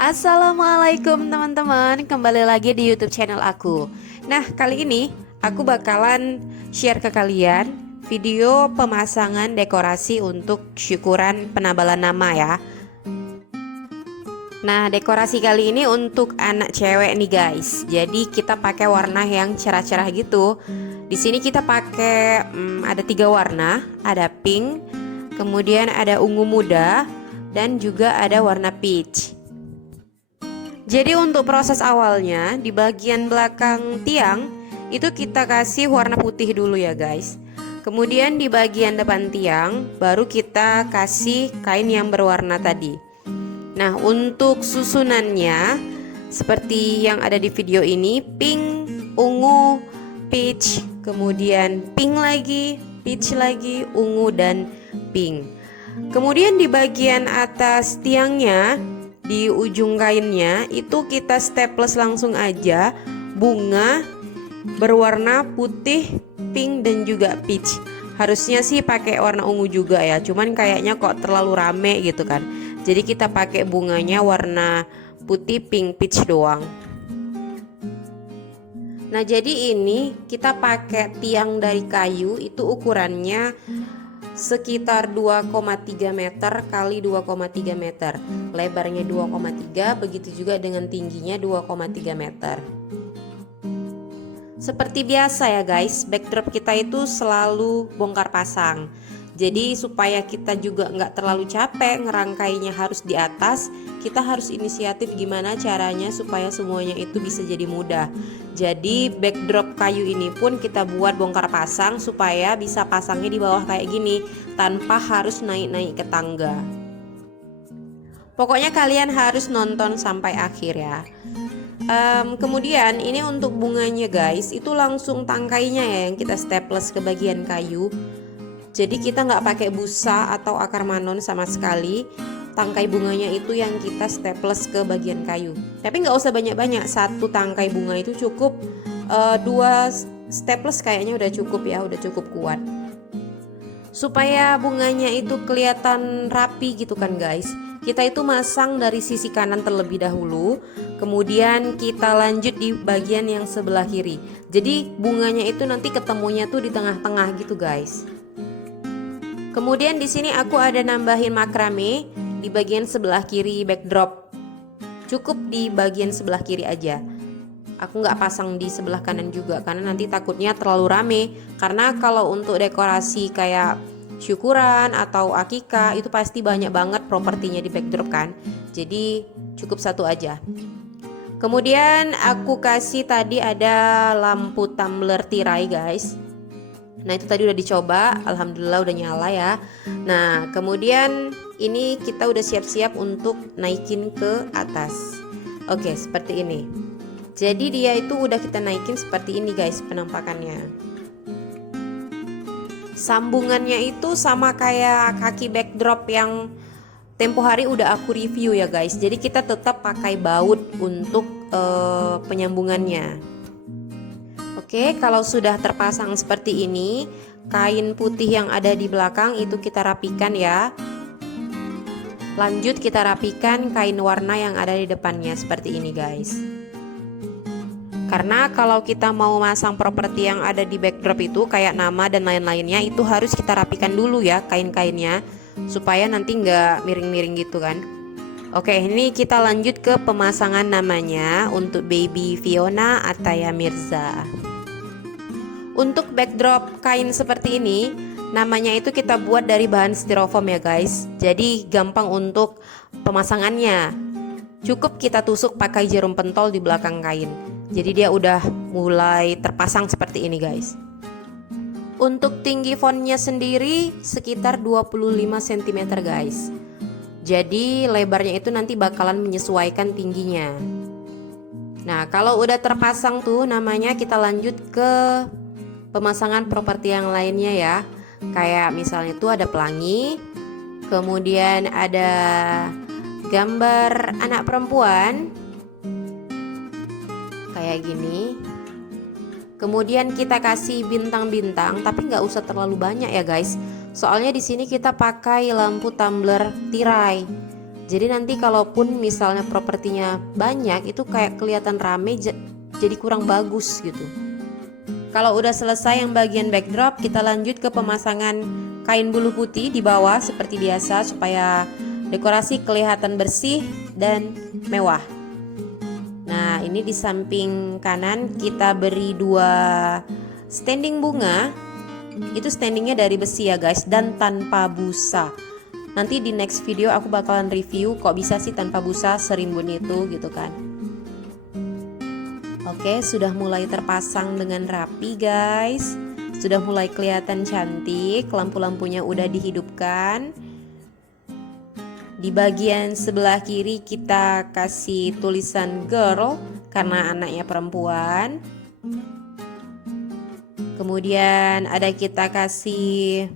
Assalamualaikum teman-teman, kembali lagi di YouTube channel aku. Nah, kali ini aku bakalan share ke kalian video pemasangan dekorasi untuk syukuran penabalan nama ya. Nah, dekorasi kali ini untuk anak cewek nih guys. Jadi kita pakai warna yang cerah-cerah gitu. Di sini kita pakai ada 3 warna, ada pink, kemudian ada ungu muda, dan juga ada warna peach. Jadi untuk proses awalnya di bagian belakang tiang itu kita kasih warna putih dulu ya guys. Kemudian di bagian depan tiang baru kita kasih kain yang berwarna tadi. Nah, untuk susunannya seperti yang ada di video ini, pink, ungu, peach, kemudian pink lagi, peach lagi, ungu dan pink. Kemudian di bagian atas tiangnya, di ujung kainnya itu kita staples langsung aja bunga berwarna putih, pink dan juga peach. Harusnya sih pakai warna ungu juga ya, cuman kayaknya kok terlalu rame gitu kan. Jadi kita pakai bunganya warna putih, pink, peach doang. Nah, jadi ini kita pakai tiang dari kayu, itu ukurannya sekitar 2,3 meter kali 2,3 meter, lebarnya 2,3, begitu juga dengan tingginya 2,3 meter. Seperti biasa ya guys, backdrop kita itu selalu bongkar pasang. Jadi supaya kita juga nggak terlalu capek ngerangkainya harus di atas, kita harus inisiatif gimana caranya supaya semuanya itu bisa jadi mudah. Jadi backdrop kayu ini pun kita buat bongkar pasang supaya bisa pasangnya di bawah kayak gini tanpa harus naik-naik ke tangga. Pokoknya kalian harus nonton sampai akhir ya. Kemudian ini untuk bunganya guys, itu langsung tangkainya ya yang kita staples ke bagian kayu. Jadi kita nggak pakai busa atau akar manon sama sekali. Tangkai bunganya itu yang kita staples ke bagian kayu. Tapi nggak usah banyak-banyak, satu tangkai bunga itu cukup, 2 staples kayaknya udah cukup ya, udah cukup kuat. Supaya bunganya itu kelihatan rapi gitu kan guys, kita itu masang dari sisi kanan terlebih dahulu, kemudian kita lanjut di bagian yang sebelah kiri. Jadi bunganya itu nanti ketemunya tuh di tengah-tengah gitu guys. Kemudian di sini aku ada nambahin makrame di bagian sebelah kiri backdrop. Cukup di bagian sebelah kiri aja. Aku nggak pasang di sebelah kanan juga karena nanti takutnya terlalu rame. Karena kalau untuk dekorasi kayak syukuran atau akikah itu pasti banyak banget propertinya di backdrop kan. Jadi cukup satu aja. Kemudian aku kasih tadi ada lampu tumbler tirai guys. Nah, itu tadi udah dicoba, alhamdulillah udah nyala ya. Nah, kemudian ini kita udah siap-siap untuk naikin ke atas. Oke, seperti ini. Jadi dia itu udah kita naikin seperti ini guys penampakannya. Sambungannya itu sama kayak kaki backdrop yang tempo hari udah aku review ya guys. Jadi kita tetap pakai baut untuk penyambungannya. Oke, kalau sudah terpasang seperti ini, kain putih yang ada di belakang itu kita rapikan ya. Lanjut kita rapikan kain warna yang ada di depannya seperti ini guys. Karena kalau kita mau masang properti yang ada di backdrop itu kayak nama dan lain-lainnya, itu harus kita rapikan dulu ya kain-kainnya supaya nanti nggak miring-miring gitu kan. Oke, ini kita lanjut ke pemasangan namanya untuk baby Fiona Ataya Mirza. Untuk backdrop kain seperti ini, namanya itu kita buat dari bahan styrofoam ya guys. Jadi gampang untuk pemasangannya. Cukup kita tusuk pakai jarum pentol di belakang kain. Jadi dia udah mulai terpasang seperti ini guys. Untuk tinggi fontnya sendiri sekitar 25 cm guys. Jadi lebarnya itu nanti bakalan menyesuaikan tingginya. Nah, kalau udah terpasang tuh namanya, kita lanjut ke pemasangan properti yang lainnya ya. Kayak misalnya tuh ada pelangi, kemudian ada gambar anak perempuan kayak gini. Kemudian kita kasih bintang-bintang, tapi nggak usah terlalu banyak ya guys. Soalnya di sini kita pakai lampu tumbler tirai. Jadi nanti kalaupun misalnya propertinya banyak itu kayak kelihatan rame, jadi kurang bagus gitu. Kalau udah selesai yang bagian backdrop, kita lanjut ke pemasangan kain bulu putih di bawah seperti biasa supaya dekorasi kelihatan bersih dan mewah. Nah, ini di samping kanan kita beri 2 standing bunga. Itu standingnya dari besi ya guys, dan tanpa busa. Nanti di next video aku bakalan review kok bisa sih tanpa busa serimbun itu gitu kan. Oke, sudah mulai terpasang dengan rapi guys. Sudah mulai kelihatan cantik, lampu-lampunya udah dihidupkan. Di bagian sebelah kiri kita kasih tulisan girl karena anaknya perempuan. Kemudian ada kita kasih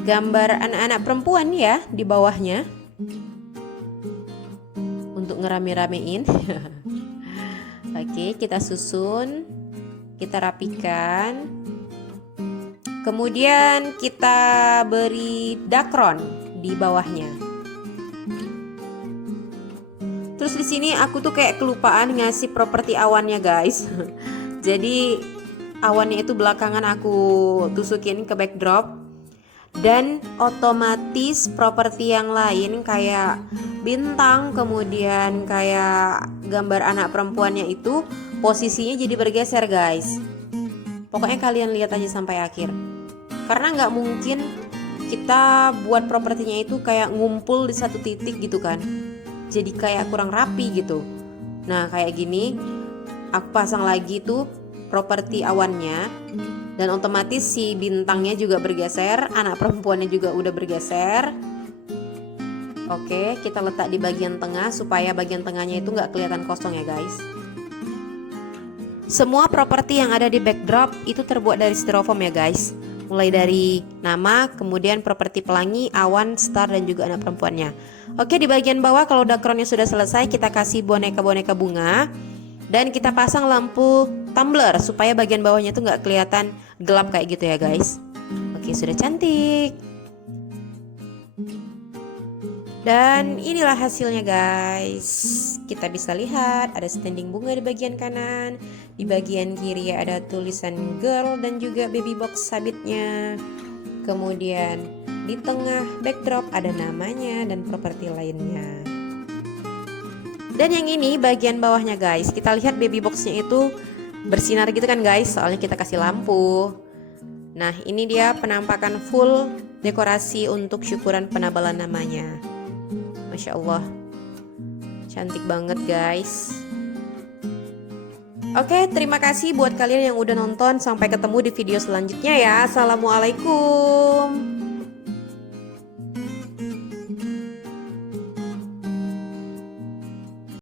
gambar anak-anak perempuan ya di bawahnya untuk ngerame-ramein. Oke, kita susun, kita rapikan. Kemudian kita beri dakron di bawahnya. Terus di sini aku tuh kayak kelupaan ngasih properti awannya guys. Jadi awannya itu belakangan aku tusukin ke backdrop. Dan otomatis properti yang lain kayak bintang, kemudian kayak gambar anak perempuannya itu posisinya jadi bergeser guys. Pokoknya kalian lihat aja sampai akhir. Karena nggak mungkin kita buat propertinya itu kayak ngumpul di satu titik gitu kan. Jadi kayak kurang rapi gitu. Nah kayak gini aku pasang lagi tuh properti awannya, dan otomatis si bintangnya juga bergeser, anak perempuannya juga udah bergeser. Oke, kita letak di bagian tengah supaya bagian tengahnya itu nggak kelihatan kosong ya guys. Semua properti yang ada di backdrop itu terbuat dari styrofoam ya guys. Mulai dari nama, kemudian properti pelangi, awan, star, dan juga anak perempuannya. Oke, di bagian bawah kalau dakronnya sudah selesai, kita kasih boneka-boneka bunga. Dan kita pasang lampu tumbler supaya bagian bawahnya tuh nggak kelihatan gelap kayak gitu ya guys. Oke, sudah cantik. Dan inilah hasilnya guys. Kita bisa lihat ada standing bunga di bagian kanan. Di bagian kiri ada tulisan girl dan juga baby box sabitnya. Kemudian di tengah backdrop ada namanya dan properti lainnya. Dan yang ini bagian bawahnya guys. Kita lihat baby boxnya itu bersinar gitu kan guys, soalnya kita kasih lampu. Nah ini dia penampakan full dekorasi untuk syukuran penabalan namanya. Masya Allah, cantik banget guys. Oke, terima kasih buat kalian yang udah nonton. Sampai ketemu di video selanjutnya ya. Assalamualaikum.